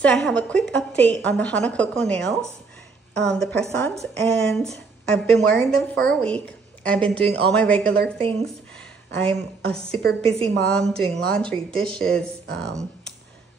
So I have a quick update on the Hanakoko nails, the press-ons, and I've been wearing them for a week. I've been doing all my regular things. I'm a super busy mom doing laundry, dishes,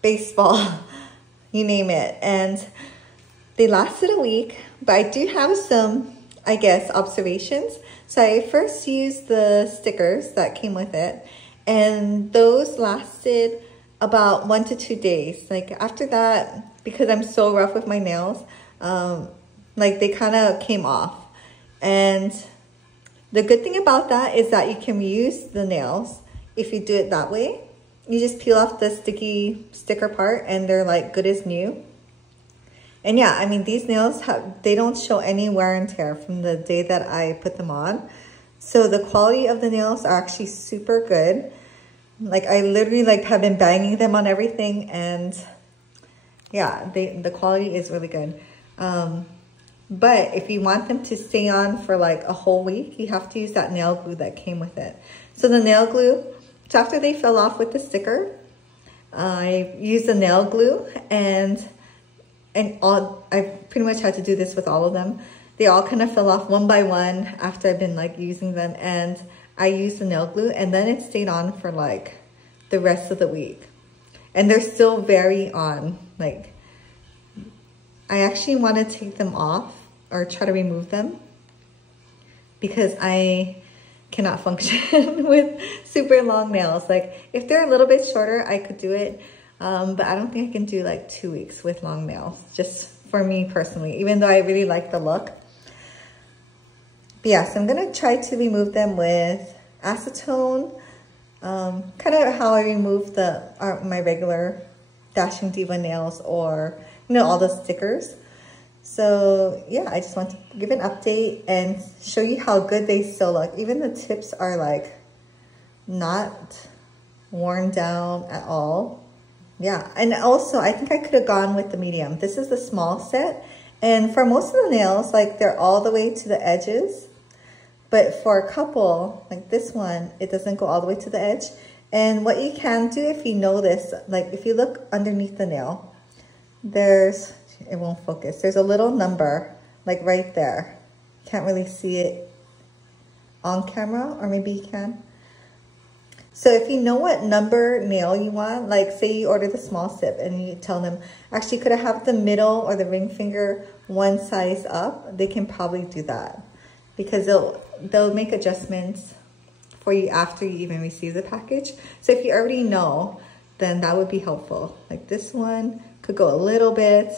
baseball, you name it. And they lasted a week, but I do have some, I guess, observations. So I first used the stickers that came with it, and those lasted about 1 to 2 days. Like after that, because I'm so rough with my nails, like they kind of came off. And the good thing about that is that you can reuse the nails if you do it that way. You just peel off the sticky sticker part and they're like good as new. And yeah, I mean, these nails, they don't show any wear and tear from the day that I put them on. So the quality of the nails are actually super good. Like I literally have been banging them on everything, and yeah, the quality is really good. But if you want them to stay on for like a whole week, you have to use that nail glue that came with it. So the nail glue, so after they fell off with the sticker, I used the nail glue, and I pretty much had to do this with all of them. They all kind of fell off one by one after I've been like using them, and I used the nail glue, and then it stayed on for like the rest of the week. And they're still very on. Like, I actually want to take them off or try to remove them because I cannot function with super long nails. Like, if they're a little bit shorter, I could do it. But I don't think I can do like 2 weeks with long nails, just for me personally, even though I really like the look. But yeah, so I'm gonna try to remove them with acetone, kind of how I remove my regular Dashing Diva nails, or all the stickers. So yeah, I just want to give an update and show you how good they still look. Even the tips are like not worn down at all. Yeah, and also I think I could have gone with the medium. This is the small set, and for most of the nails, like they're all the way to the edges. But for a couple, like this one, it doesn't go all the way to the edge. And what you can do, if you notice, like if you look underneath the nail, it won't focus. There's a little number, like right there. Can't really see it on camera, or maybe you can. So if you know what number nail you want, like say you order the small sip and you tell them, actually could I have the middle or the ring finger one size up? They can probably do that, because they'll make adjustments for you after you even receive the package. So if you already know, then that would be helpful. Like this one could go a little bit.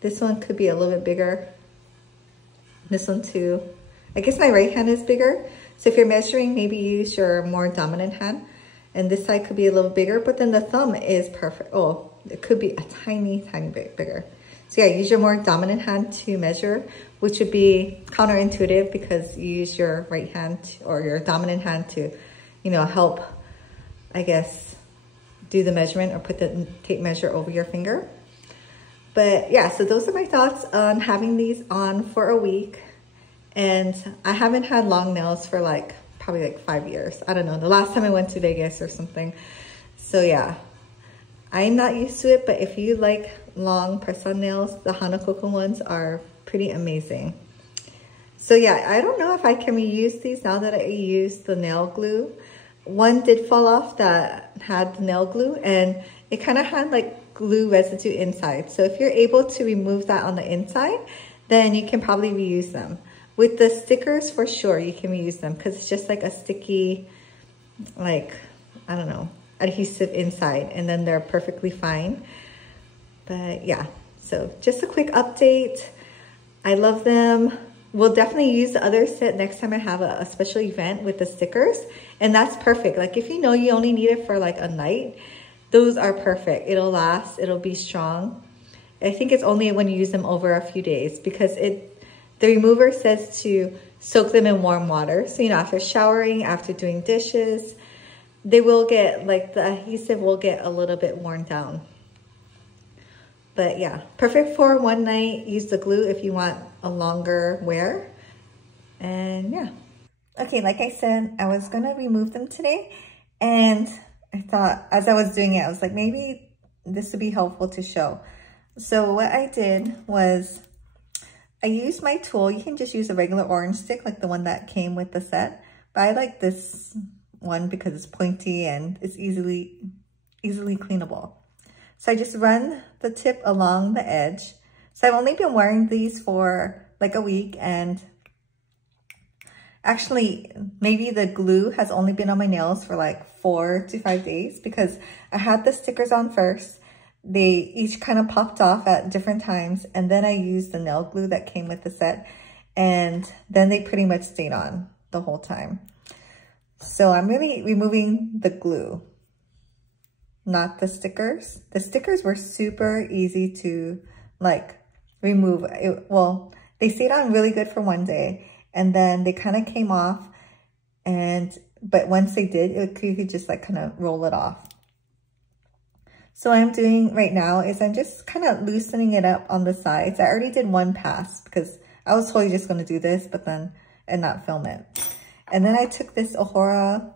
This one could be a little bit bigger. This one too. I guess my right hand is bigger. So if you're measuring, maybe use your more dominant hand. And this side could be a little bigger, but then the thumb is perfect. Oh, it could be a tiny, tiny bit bigger. So yeah, use your more dominant hand to measure, which would be counterintuitive because you use your right hand or your dominant hand to, help, I guess, do the measurement or put the tape measure over your finger. But yeah, so those are my thoughts on having these on for a week. And I haven't had long nails for probably like 5 years. I don't know, the last time I went to Vegas or something. So yeah, I'm not used to it, but if you like long press-on nails, the Hanakoko ones are pretty amazing. So yeah, I don't know if I can reuse these now that I used the nail glue. One did fall off that had the nail glue, and it kind of had like glue residue inside. So if you're able to remove that on the inside, then you can probably reuse them. With the stickers, for sure, you can reuse them because it's just like a sticky, like, I don't know, adhesive inside, and then they're perfectly fine. But yeah, so just a quick update. I love them. We'll definitely use the other set next time I have a special event with the stickers, and that's perfect. Like if you know you only need it for like a night, those are perfect. It'll last, it'll be strong. I think it's only when you use them over a few days, because the remover says to soak them in warm water. So, after showering, after doing dishes, they will get, like the adhesive will get a little bit worn down. But yeah, perfect for one night. Use the glue if you want a longer wear. And yeah. Okay, like I said, I was gonna remove them today. And I thought, as I was doing it, I was like, maybe this would be helpful to show. So what I did was I used my tool. You can just use a regular orange stick like the one that came with the set, but I like this one because it's pointy and it's easily cleanable. So I just run the tip along the edge. So I've only been wearing these for like a week, and actually maybe the glue has only been on my nails for like 4 to 5 days because I had the stickers on first. They each kind of popped off at different times, and then I used the nail glue that came with the set, and then they pretty much stayed on the whole time. So I'm really removing the glue, not the stickers. The stickers were super easy to like remove. Well, they stayed on really good for one day, and then they kind of came off, but once they did, you could just like kind of roll it off. So what I'm doing right now is I'm just kind of loosening it up on the sides. I already did one pass because I was totally just going to do this, and not film it. And then I took this Ohora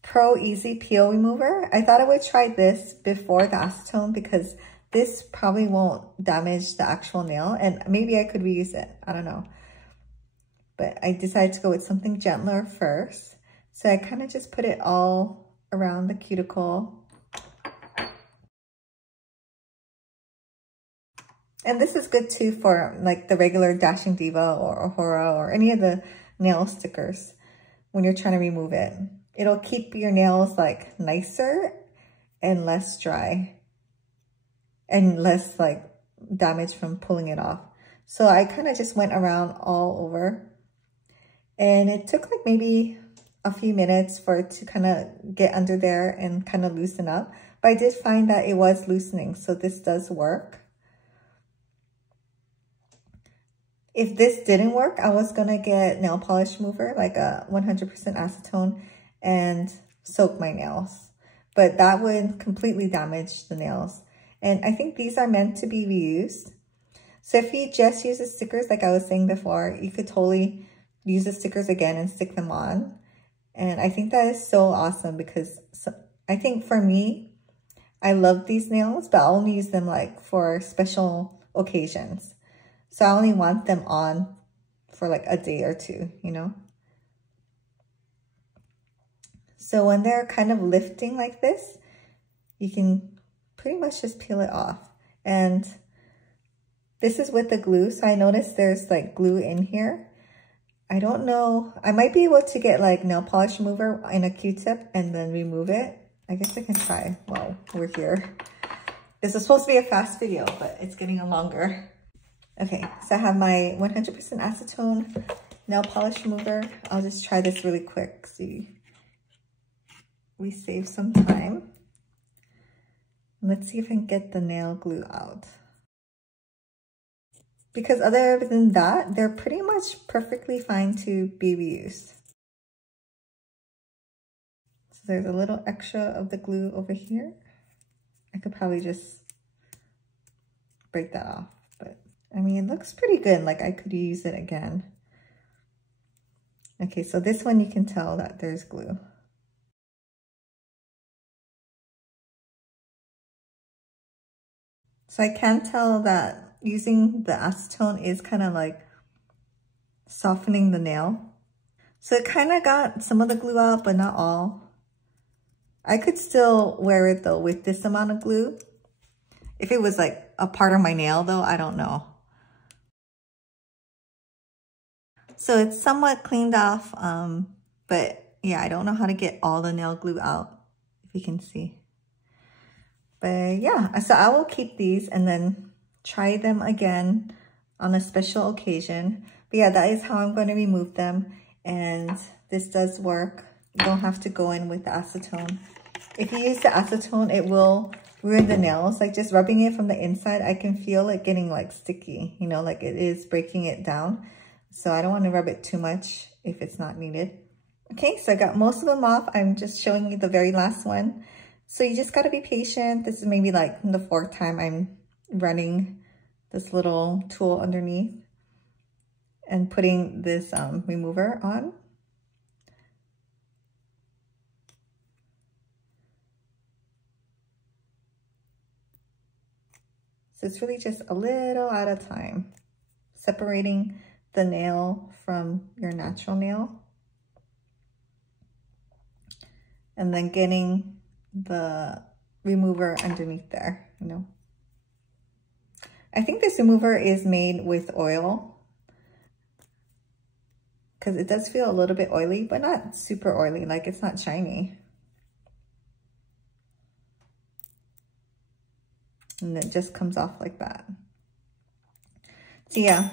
Pro Easy Peel Remover. I thought I would try this before the acetone because this probably won't damage the actual nail, and maybe I could reuse it. I don't know. But I decided to go with something gentler first. So I kind of just put it all around the cuticle. And this is good too for like the regular Dashing Diva or Ohora or any of the nail stickers when you're trying to remove it. It'll keep your nails like nicer and less dry and less like damage from pulling it off. So I kind of just went around all over, and it took like maybe a few minutes for it to kind of get under there and kind of loosen up. But I did find that it was loosening, so this does work. If this didn't work, I was gonna get nail polish remover, like a 100% acetone, and soak my nails. But that would completely damage the nails. And I think these are meant to be reused. So if you just use the stickers, like I was saying before, you could totally use the stickers again and stick them on. And I think that is so awesome because I think for me, I love these nails, but I only use them like for special occasions. So I only want them on for like a day or two, you know? So when they're kind of lifting like this, you can pretty much just peel it off. And this is with the glue. So I noticed there's like glue in here. I don't know. I might be able to get like nail polish remover in a Q-tip and then remove it. I guess I can try while we're here. This is supposed to be a fast video, but it's getting longer. Okay, so I have my 100% acetone nail polish remover. I'll just try this really quick so we save some time. Let's see if I can get the nail glue out. Because other than that, they're pretty much perfectly fine to be reused. So there's a little extra of the glue over here. I could probably just break that off, but I mean, it looks pretty good. Like I could use it again. Okay, so this one you can tell that there's glue. So I can tell that using the acetone is kind of like softening the nail. So it kind of got some of the glue out, but not all. I could still wear it though with this amount of glue. If it was like a part of my nail though, I don't know. So it's somewhat cleaned off, but yeah, I don't know how to get all the nail glue out, if you can see. But yeah, so I will keep these and then try them again on a special occasion. But yeah, that is how I'm going to remove them. And this does work. You don't have to go in with the acetone. If you use the acetone, it will ruin the nails. Like just rubbing it from the inside, I can feel it getting like sticky, you know, like it is breaking it down. So I don't want to rub it too much if it's not needed. Okay, so I got most of them off. I'm just showing you the very last one. So you just got to be patient. This is maybe like the 4th time I'm running this little tool underneath and putting this remover on. So So it's really just a little at a time, separating the nail from your natural nail. And then getting the remover underneath there, you know. I think this remover is made with oil because it does feel a little bit oily, but not super oily, like it's not shiny. And it just comes off like that. So yeah,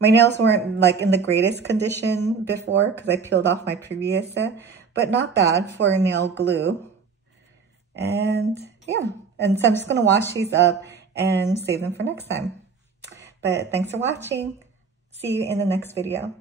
my nails weren't like in the greatest condition before because I peeled off my previous set, but not bad for nail glue. And yeah, and so I'm just gonna wash these up and save them for next time. But thanks for watching. See you in the next video.